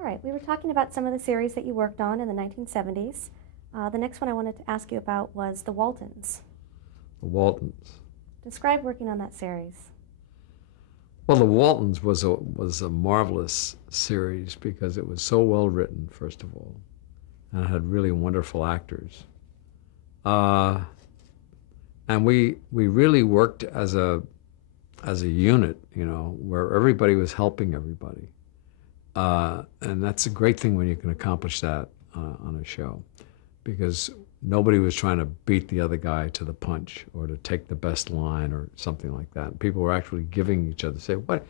All right, we were talking about some of the series that you worked on in the 1970s. The next one I wanted to ask you about was The Waltons. The Waltons. Describe working on that series. Well, The Waltons was a marvelous series because it was so well written, first of all, and it had really wonderful actors. Uh, and we really worked as a unit, where everybody was helping everybody. And that's a great thing when you can accomplish that on a show, because nobody was trying to beat the other guy to the punch or to take the best line or something like that. People were actually giving each other, say, why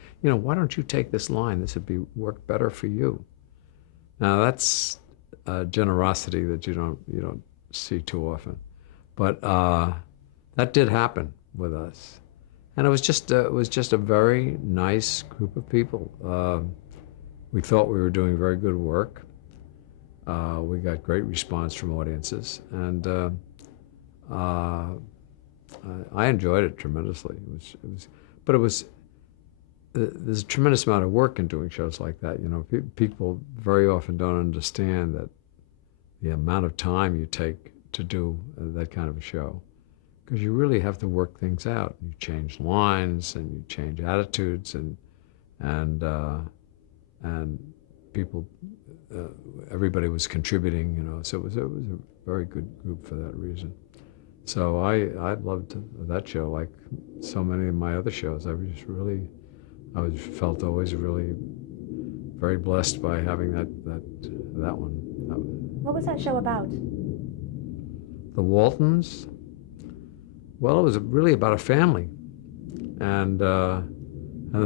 don't you take this line? This would work better for you. Now that's generosity that you don't see too often, but that did happen with us, and it was just a very nice group of people. We thought we were doing very good work. We got great response from audiences, and I enjoyed it tremendously. But it was. There's a tremendous amount of work in doing shows like that. People very often don't understand that the amount of time you take to do that kind of a show, because you really have to work things out. You change lines and you change attitudes, and and people, everybody was contributing, so it was a very good group for that reason. So I loved that show, like so many of my other shows. Felt always really very blessed by having that one. What was that show about? The Waltons. Well, it was really about a family, and the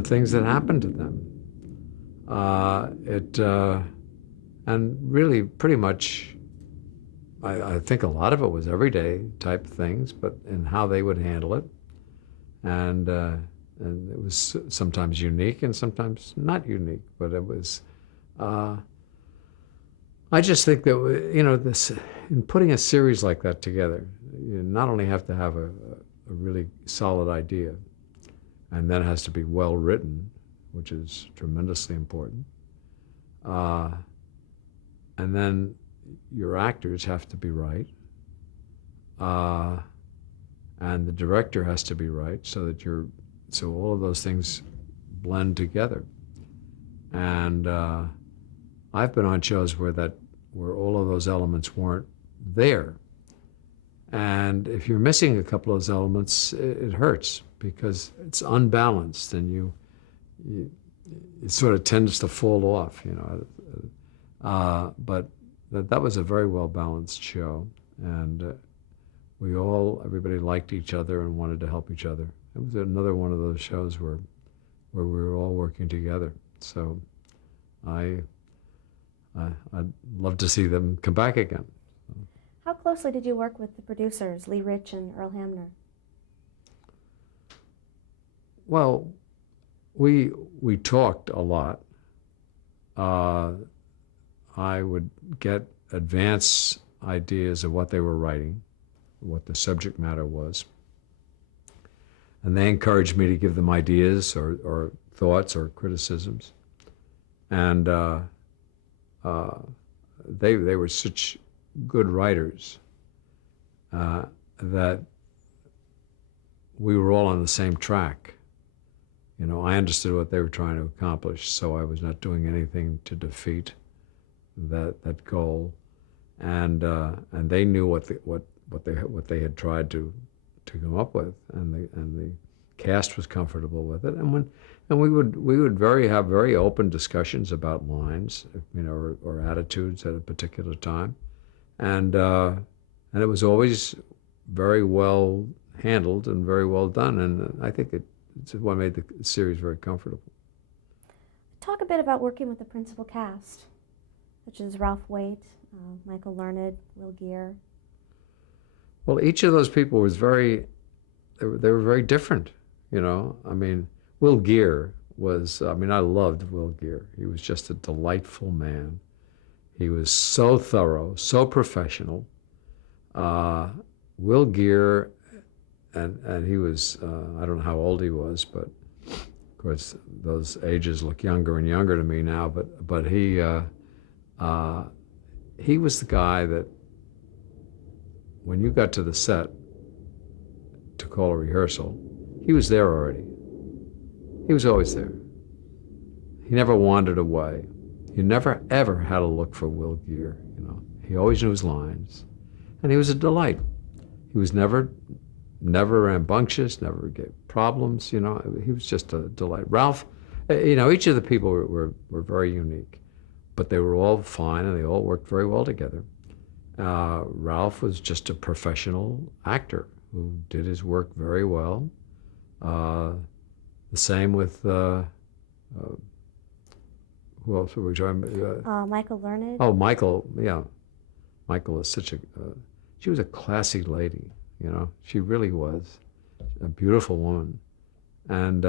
things that happened to them. And really pretty much, I think a lot of it was everyday type things, but in how they would handle it, and it was sometimes unique and sometimes not unique, but it was. I just think that this, in putting a series like that together, you not only have to have a really solid idea, and then it has to be well written, which is tremendously important. And then your actors have to be right, and the director has to be right, so all of those things blend together. And I've been on shows where all of those elements weren't there, and if you're missing a couple of those elements, it hurts because it's unbalanced, and it sort of tends to fall off, but that was a very well balanced show, and everybody liked each other and wanted to help each other. It was another one of those shows where we were all working together. So I'd love to see them come back again. How closely did you work with the producers, Lee Rich and Earl Hamner? Well, we talked a lot. I would get advance ideas of what they were writing, what the subject matter was, and they encouraged me to give them ideas or thoughts or criticisms. And they were such good writers that we were all on the same track. I understood what they were trying to accomplish, so I was not doing anything to defeat that goal, and they knew what they had tried to come up with, and the cast was comfortable with it, and we would have very open discussions about lines, or attitudes at a particular time, and it was always very well handled and very well done, and I think it's what made the series very comfortable. Talk a bit about working with the principal cast, such as Ralph Waite, Michael Learned, Will Geer. Well, each of those people was they were very different, I mean, Will Geer I loved Will Geer. He was just a delightful man. He was so thorough, so professional. Will Geer, and he was, I don't know how old he was, but of course those ages look younger and younger to me now, but he Uh, he was the guy that when you got to the set to call a rehearsal, he was there already. He was always there. He never wandered away. You never ever had to look for Will Geer, you know. He always knew his lines, and he was a delight. He was never rambunctious, never gave problems, you know. He was just a delight. Ralph, you know, each of the people were very unique, but they were all fine and they all worked very well together. Ralph was just a professional actor who did his work very well. The same with who else were we talking about? Michael Learned. Oh, Michael, yeah. Michael was such a, she was a classy lady, you know. She really was a beautiful woman. And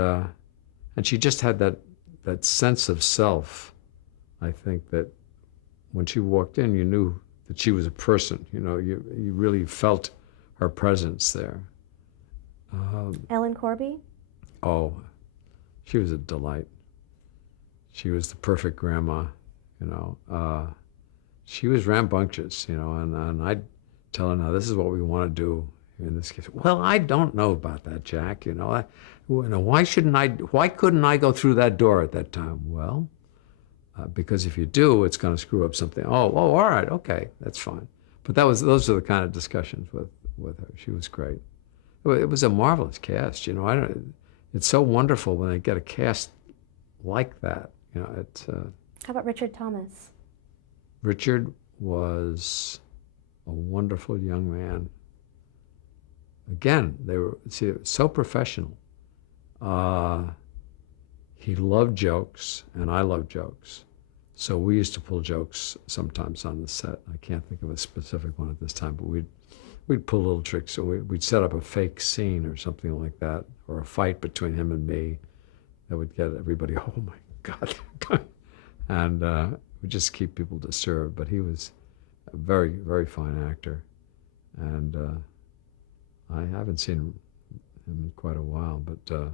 she just had that sense of self. I think that when she walked in, you knew that she was a person, you know, you really felt her presence there. Ellen Corby. Oh, she was a delight. She was the perfect grandma, you know. She was rambunctious, you know, and I'd tell her, now, this is what we want to do in this case. Well, I don't know about that, Jack, you know. Why couldn't I go through that door at that time? Well, because if you do, it's going to screw up something. Oh, all right, okay, that's fine. But those are the kind of discussions with her. She was great. It was a marvelous cast, you know. It's so wonderful when they get a cast like that. You know, it's. How about Richard Thomas? Richard was a wonderful young man. Again, they were so professional. He loved jokes, and I loved jokes. So we used to pull jokes sometimes on the set. I can't think of a specific one at this time, but we'd pull little tricks. So we'd set up a fake scene or something like that, or a fight between him and me that would get everybody, oh my God. And would just keep people disturbed. But he was a very, very fine actor. And I haven't seen him in quite a while, but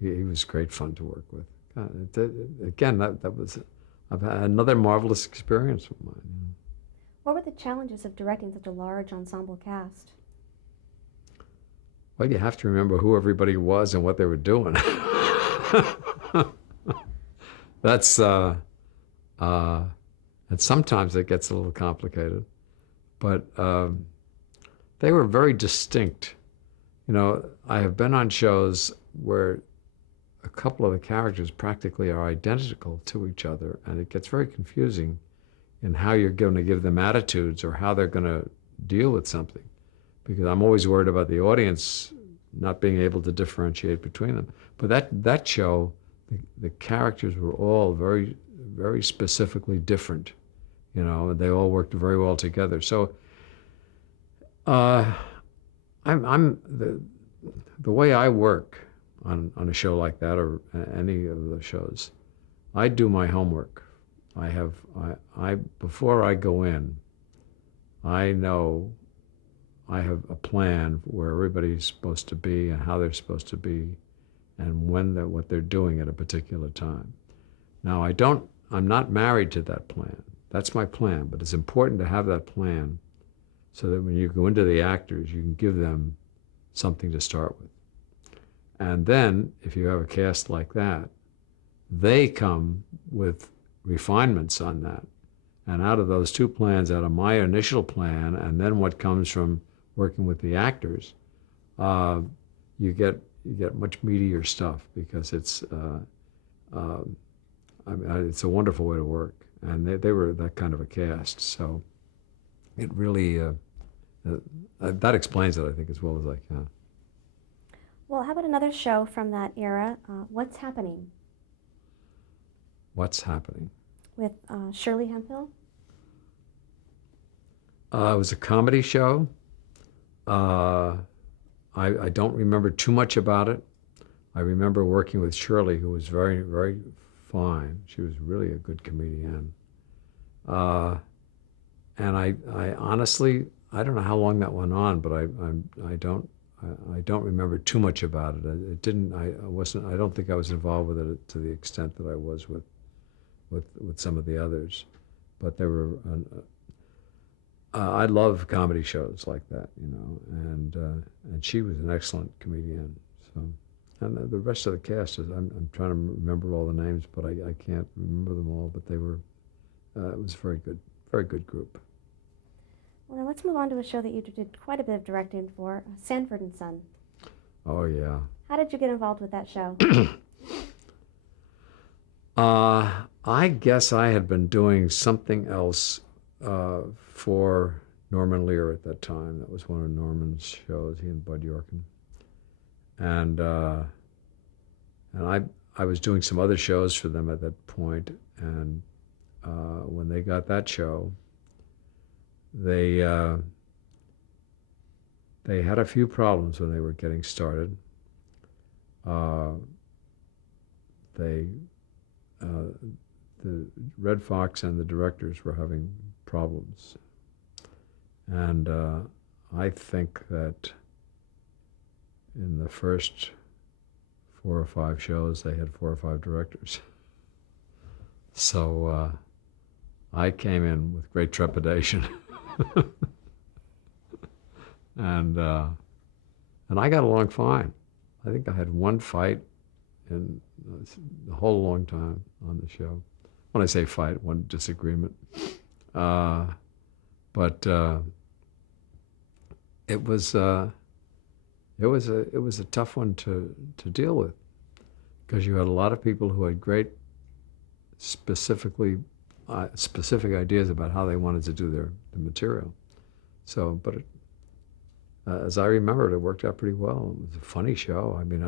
he was great fun to work with. Again, that was I've had another marvelous experience with mine. You know. What were the challenges of directing such a large ensemble cast? Well, you have to remember who everybody was and what they were doing. That's and sometimes it gets a little complicated, but they were very distinct. You know, I have been on shows where a couple of the characters practically are identical to each other, and it gets very confusing in how you're going to give them attitudes or how they're going to deal with something, because I'm always worried about the audience not being able to differentiate between them. But that show, the characters were all very, very specifically different, you know, and they all worked very well together. So I'm the way I work on a show like that, or any of the shows, I do my homework. I before I go in, I know I have a plan where everybody's supposed to be and how they're supposed to be, and what they're doing at a particular time. Now, I'm not married to that plan. That's my plan, but it's important to have that plan so that when you go into the actors, you can give them something to start with. And then, if you have a cast like that, they come with refinements on that. And out of those two plans, out of my initial plan, and then what comes from working with the actors, you get much meatier stuff, because it's it's a wonderful way to work. And they were that kind of a cast. So it really, that explains it, I think, as well as I can. Well, how about another show from that era, What's Happening? What's Happening? With Shirley Hemphill? It was a comedy show. I don't remember too much about it. I remember working with Shirley, who was very, very fine. She was really a good comedian. And I honestly, I don't know how long that went on, but I don't remember too much about it. I don't think I was involved with it to the extent that I was with some of the others. but they were. I love comedy shows like that, and she was an excellent comedian. So, and the rest of the cast is. I'm trying to remember all the names, but I can't remember them all. But they were. It was a very good group. Well, now let's move on to a show that you did quite a bit of directing for, Sanford and Son. Oh yeah. How did you get involved with that show? I guess I had been doing something else for Norman Lear at that time. That was one of Norman's shows, he and Bud Yorkin. And I was doing some other shows for them at that point. And when they got that show, they had a few problems when they were getting started. The Red Fox and the directors were having problems. And I think that in the first 4 or 5 shows, they had 4 or 5 directors. So I came in with great trepidation. And I got along fine. I think I had one fight in the whole long time on the show. When I say fight, one disagreement. But it was a tough one to deal with, because you had a lot of people who had great specific ideas about how they wanted to do the material. So, but as I remember it worked out pretty well. It was a funny show. I mean,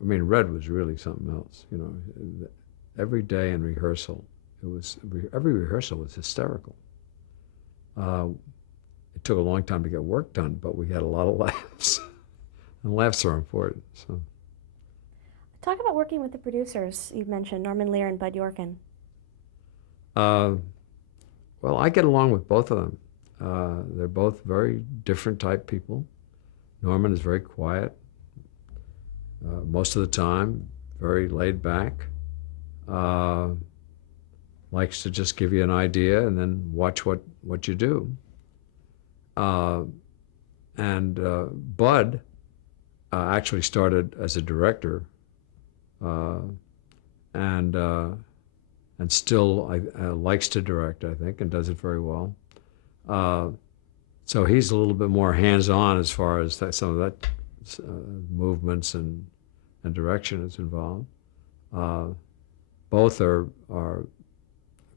Red was really something else. Every day in rehearsal, every rehearsal was hysterical. It took a long time to get work done, but we had a lot of laughs, and laughs are important. So, Talk about working with the producers you mentioned, Norman Lear and Bud Yorkin. well, I get along with both of them. They're both very different type people. Norman is very quiet most of the time, very laid back. Likes to just give you an idea and then watch what you do. And Bud actually started as a director, and still likes to direct, I think, and does it very well. So he's a little bit more hands-on as far as some of that movements and direction is involved. Both are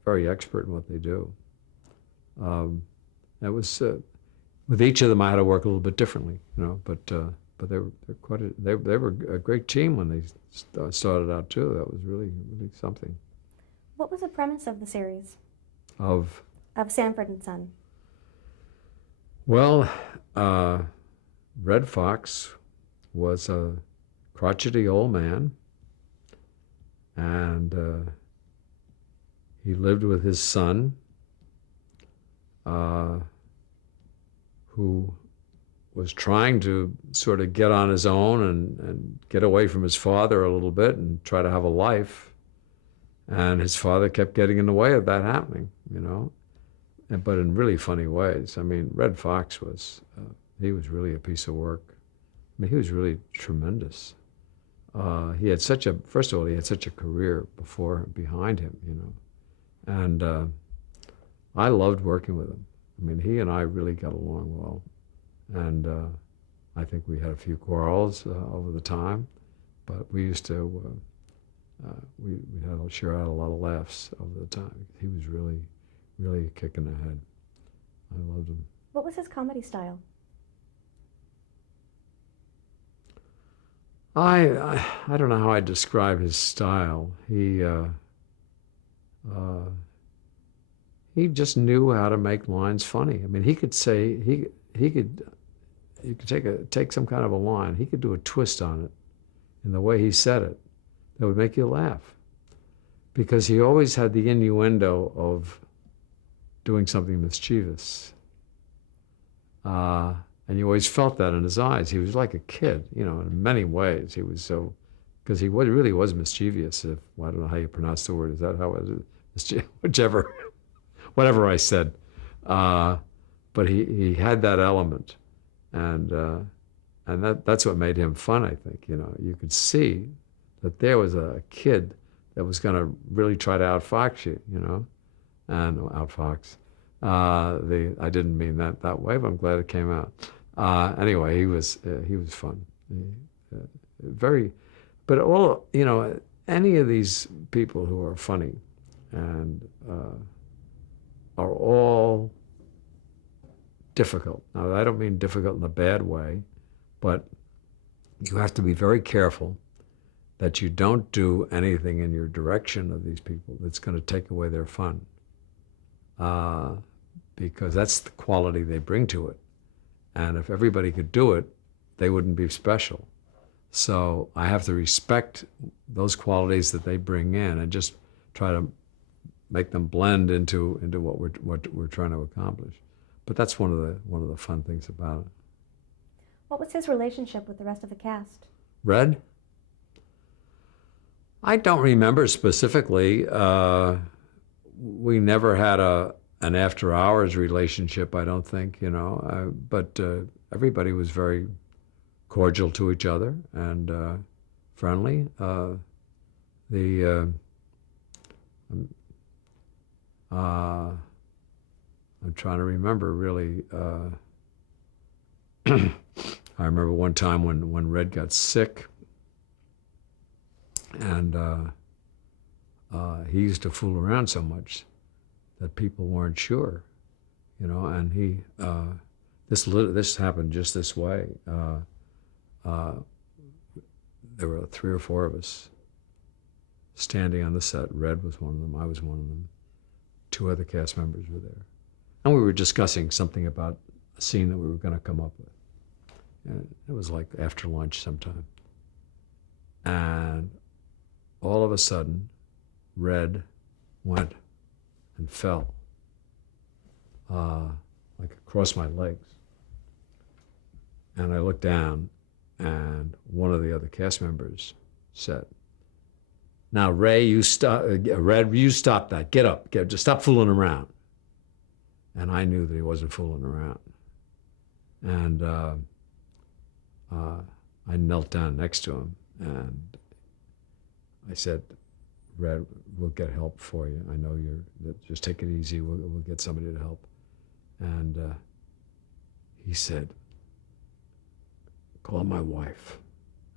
very expert in what they do. It was with each of them I had to work a little bit differently, but they were a great team when they started out too. That was really something. What was the premise of the series? Of Sanford and Son. Well, Red Fox was a crotchety old man, and he lived with his son, who was trying to sort of get on his own and get away from his father a little bit and try to have a life. And his father kept getting in the way of that happening, but in really funny ways. I mean, Red Fox he was really a piece of work. I mean, he was really tremendous. First of all, he had such a career behind him, and I loved working with him. I mean, he and I really got along well, and I think we had a few quarrels over the time, but we used to we sure had a lot of laughs over the time. He was really kicking ahead. I loved him. What was his comedy style? I don't know how I describe his style. He just knew how to make lines funny. I mean, he could say you could take some kind of a line. He could do a twist on it in the way he said it that would make you laugh, because he always had the innuendo of doing something mischievous. And you always felt that in his eyes. He was like a kid, in many ways. He was because really was mischievous. I don't know how you pronounce the word. Is that how it is? Whichever. whatever I said. But he had that element, and that's what made him fun. I think you could see that there was a kid that was going to really try to outfox you, and outfox. I didn't mean that way, but I'm glad it came out. Anyway, he was fun. Very, but all any of these people who are funny and are all difficult. Now, I don't mean difficult in a bad way, but you have to be very careful that you don't do anything in your direction of these people that's going to take away their fun, because that's the quality they bring to it. And if everybody could do it, they wouldn't be special. So I have to respect those qualities that they bring in and just try to make them blend into what we're trying to accomplish. But that's one of the fun things about it. What was his relationship with the rest of the cast? Red? I don't remember specifically. We never had an after hours relationship, I don't think, but everybody was very cordial to each other and friendly. I'm trying to remember really. I remember one time when Red got sick, and he used to fool around so much that people weren't sure, and he this happened just this way. There were 3 or 4 of us standing on the set. Red was one of them. I was one of them. 2 other cast members were there, and we were discussing something about a scene that we were going to come up with. And it was like after lunch sometime, and all of a sudden, Red went and fell, like across my legs. And I looked down, and one of the other cast members said, "Now, Ray, Red, you stop that. Get up. Just stop fooling around." And I knew that he wasn't fooling around. And I knelt down next to him, and I said, "Red, we'll get help for you. I know just take it easy. We'll get somebody to help." And he said, "Call my wife."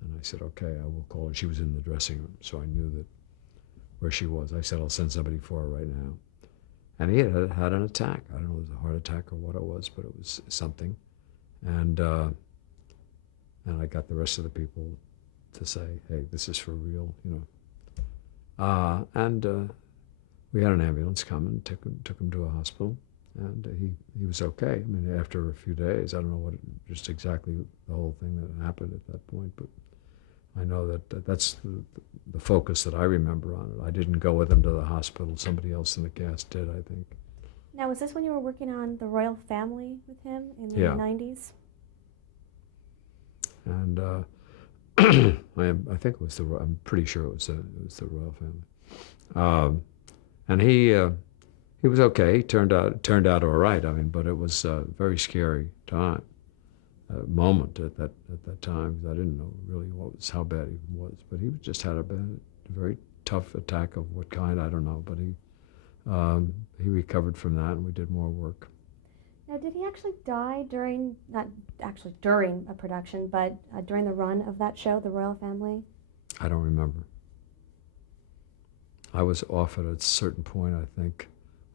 And I said, "Okay, I will call her." She was in the dressing room, so I knew that where she was. I said, "I'll send somebody for her right now." And he had an attack. I don't know if it was a heart attack or what it was, but it was something. And I got the rest of the people to say, "Hey, this is for real," And we had an ambulance come and took him to a hospital, and he was okay. I mean, after a few days, I don't know just exactly the whole thing that happened at that point, but I know that's the focus that I remember on it. I didn't go with him to the hospital. Somebody else in the cast did, I think. Now, was this when you were working on The Royal Family with him in the 90s? And I think it was I'm pretty sure it was the Royal Family. And he was okay. He turned out all right. I mean, but it was a very scary moment at that time, because I didn't know really how bad he was. But he just had a very tough attack of what kind, I don't know. But he recovered from that, and we did more work. Now, did he actually die not actually during a production, but during the run of that show, The Royal Family? I don't remember. I was off at a certain point, I think.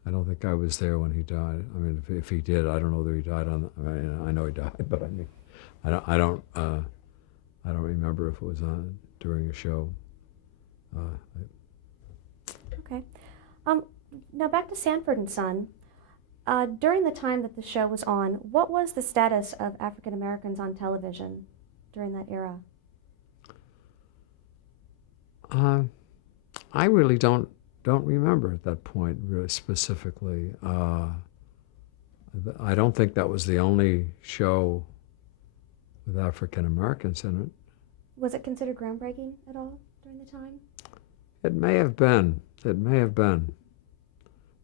I don't think I was there when he died. I mean, if he did, I don't know whether he died I know he died, but I mean, I don't remember if it was during a show. Okay. Now back to Sanford and Son. During the time that the show was on, what was the status of African Americans on television during that era? I really don't remember at that point really specifically. I don't think that was the only show with African Americans in it. Was it considered groundbreaking at all during the time? It may have been.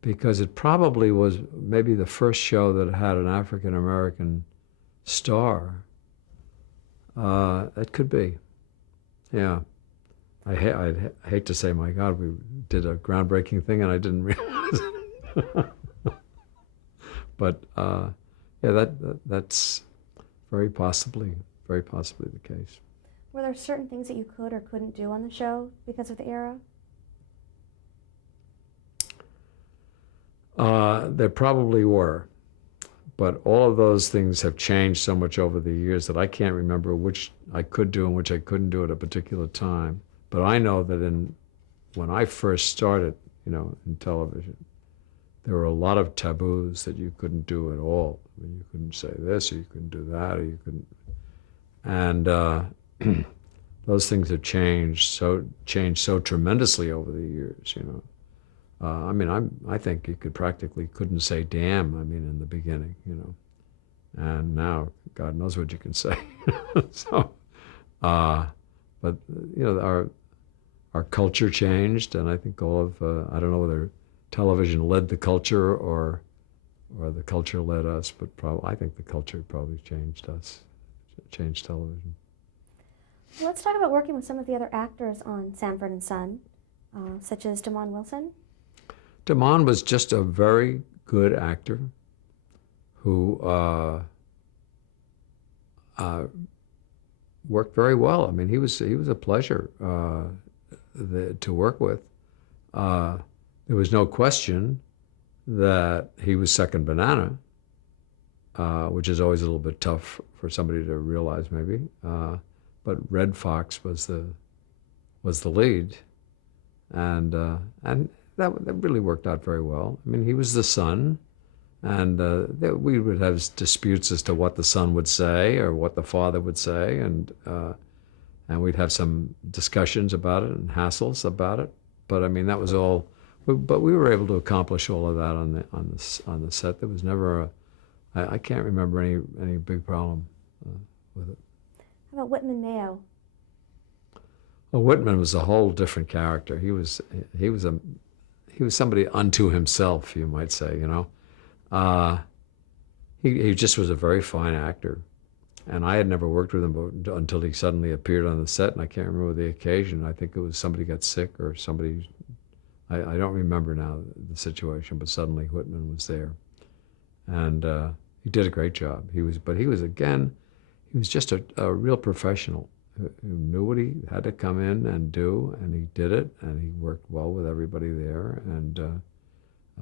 because it probably was maybe the first show that had an African American star. It could be, yeah. I'd hate to say, my God, we did a groundbreaking thing and I didn't realize it. But yeah, that's very possibly the case. Were there certain things that you could or couldn't do on the show because of the era? There probably were, but all of those things have changed so much over the years that I can't remember which I could do and which I couldn't do at a particular time. But I know that when I first started, in television, there were a lot of taboos that you couldn't do at all. I mean, you couldn't say this, or you couldn't do that, or you couldn't. And those things have changed so tremendously over the years. I mean, I think you couldn't say damn. I mean, in the beginning, and now God knows what you can say. So, but our culture changed, and I think all of I don't know whether television led the culture or the culture led us, but I think the culture probably changed us, changed television. Let's talk about working with some of the other actors on Sanford and Son, such as Damon Wilson. Damon was just a very good actor who worked very well. I mean, he was a pleasure to work with. There was no question that he was second banana, which is always a little bit tough for somebody to realize, maybe. But Red Fox was the lead, and that really worked out very well. I mean, he was the son, and we would have disputes as to what the son would say or what the father would say, and we'd have some discussions about it and hassles about it. But I mean, that was all. But we were able to accomplish all of that on the set. There was never I can't remember any big problem with it. How about Whitman Mayo? Well, Whitman was a whole different character. He was somebody unto himself, you might say. He just was a very fine actor, and I had never worked with him until he suddenly appeared on the set, and I can't remember the occasion. I think it was somebody got sick or somebody. I don't remember now the situation, but suddenly Whitman was there, and he did a great job. He was just a real professional who knew what he had to come in and do, and he did it, and he worked well with everybody there, and a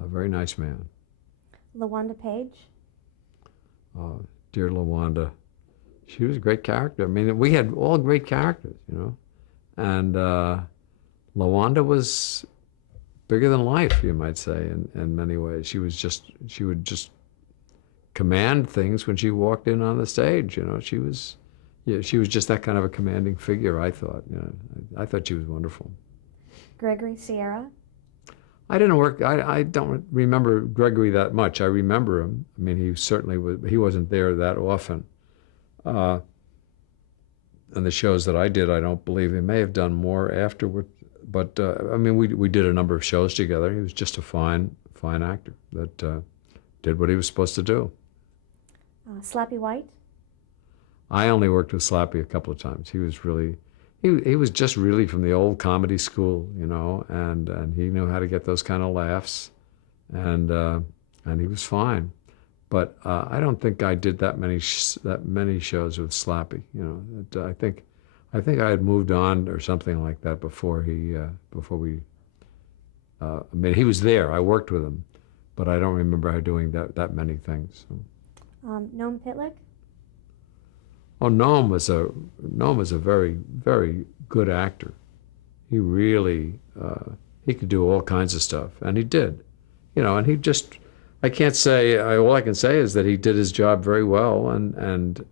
very nice man. LaWanda Page? Dear LaWanda, she was a great character. I mean, we had all great characters, and LaWanda was bigger than life, you might say, in many ways. She would just command things when she walked in on the stage. She was just that kind of a commanding figure. I thought, I thought she was wonderful. Gregory Sierra? I don't remember Gregory that much. I remember him. I mean, he certainly was. He wasn't there that often. And the shows that I did, I don't believe he may have done more afterward. But I mean, we did a number of shows together. He was just a fine actor that did what he was supposed to do. Slappy White? I only worked with Slappy a couple of times. He was really, he was just really from the old comedy school, and he knew how to get those kind of laughs, and he was fine. But I don't think I did that many shows with Slappy. I think I had moved on or something like that before we. I mean, he was there. I worked with him, but I don't remember her doing that many things. So. Noam Pitlick? Oh, Noam was a very, very good actor. He really he could do all kinds of stuff, and he did, and he just. I can't say. All I can say is that he did his job very well, and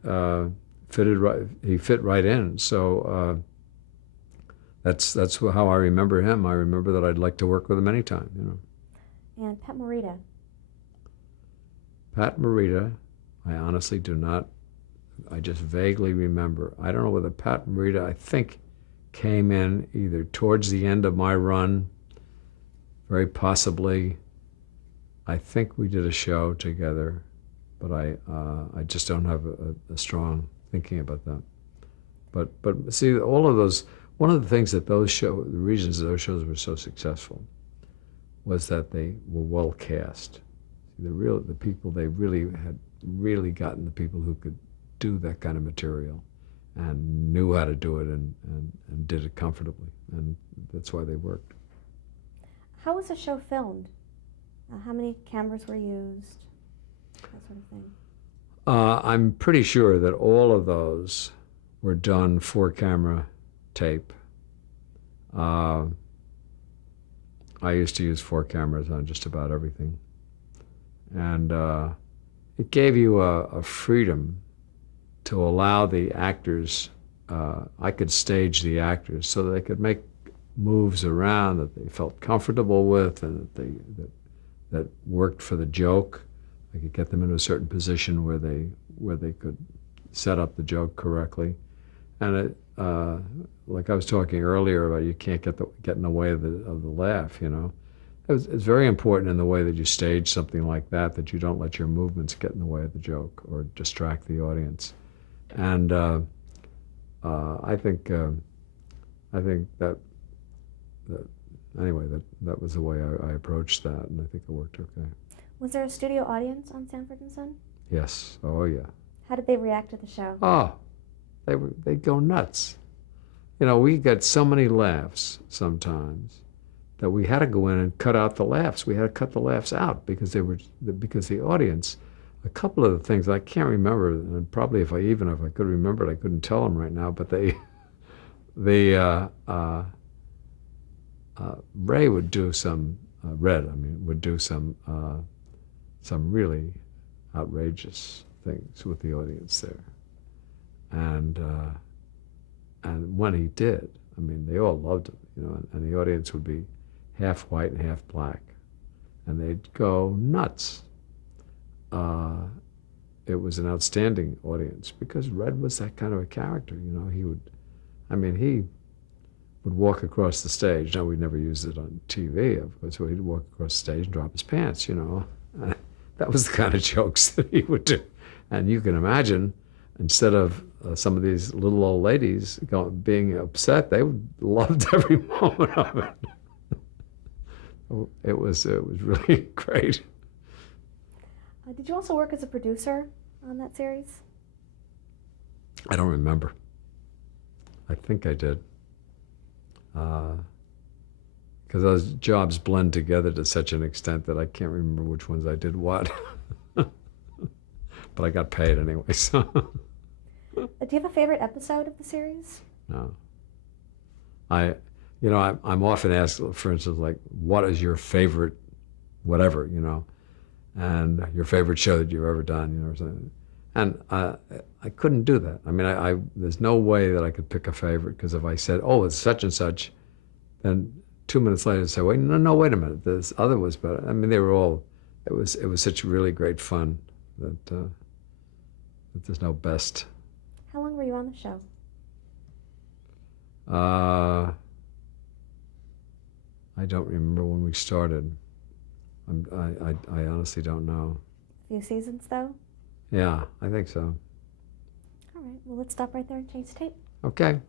fitted right. He fit right in. So that's how I remember him. I remember that I'd like to work with him anytime. And Pat Morita. Pat Morita, I honestly do not. I just vaguely remember. I don't know whether Pat Morita, I think, came in either towards the end of my run, very possibly, I think we did a show together, but I just don't have a strong thinking about that. But see, all of those, one of the things that the reasons that those shows were so successful was that they were well cast. The people, they really had really gotten the people who could do that kind of material and knew how to do it and did it comfortably. And that's why they worked. How was the show filmed? How many cameras were used? That sort of thing. I'm pretty sure that all of those were done 4-camera tape. I used to use 4 cameras on just about everything. And it gave you a freedom to allow the actors, I could stage the actors so that they could make moves around that they felt comfortable with and that worked for the joke. I could get them into a certain position where they could set up the joke correctly. And it, like I was talking earlier about, you can't get in the way of the laugh, you know. It's very important in the way that you stage something like that you don't let your movements get in the way of the joke or distract the audience. And I think that anyway, that was the way I approached that, and I think it worked okay. Was there a studio audience on Sanford and Son? Yes. Oh yeah. How did they react to the show? Oh, they'd go nuts. You know, we got so many laughs sometimes that we had to go in and cut out the laughs. We had to cut the laughs out because because the audience. A couple of the things I can't remember, and probably if I could remember it, I couldn't tell them right now. But Ray would do some would do some really outrageous things with the audience there, and when he did, I mean, they all loved him, you know, and the audience would be half white and half black, and they'd go nuts. It was an outstanding audience because Red was that kind of a character, you know. He would walk across the stage. Now, we never used it on TV, of course, so he'd walk across the stage and drop his pants, you know. That was the kind of jokes that he would do. And you can imagine, instead of some of these little old ladies being upset, they loved every moment of it. It was really great. Did you also work as a producer on that series? I don't remember. I think I did. Because those jobs blend together to such an extent that I can't remember which ones I did what. But I got paid anyway, so. Do you have a favorite episode of the series? No. I'm often asked, for instance, like, what is your favorite whatever, you know, and your favorite show that you've ever done, you know, or something. And I couldn't do that. I mean, there's no way that I could pick a favorite, because if I said, oh, it's such and such, then 2 minutes later I'd say, wait, no, wait a minute, this other was better. I mean, they were all, it was such really great fun that there's no best. How long were you on the show? I don't remember when we started. I honestly don't know. A few seasons, though? Yeah, I think so. All right, well, let's stop right there and change the tape. Okay.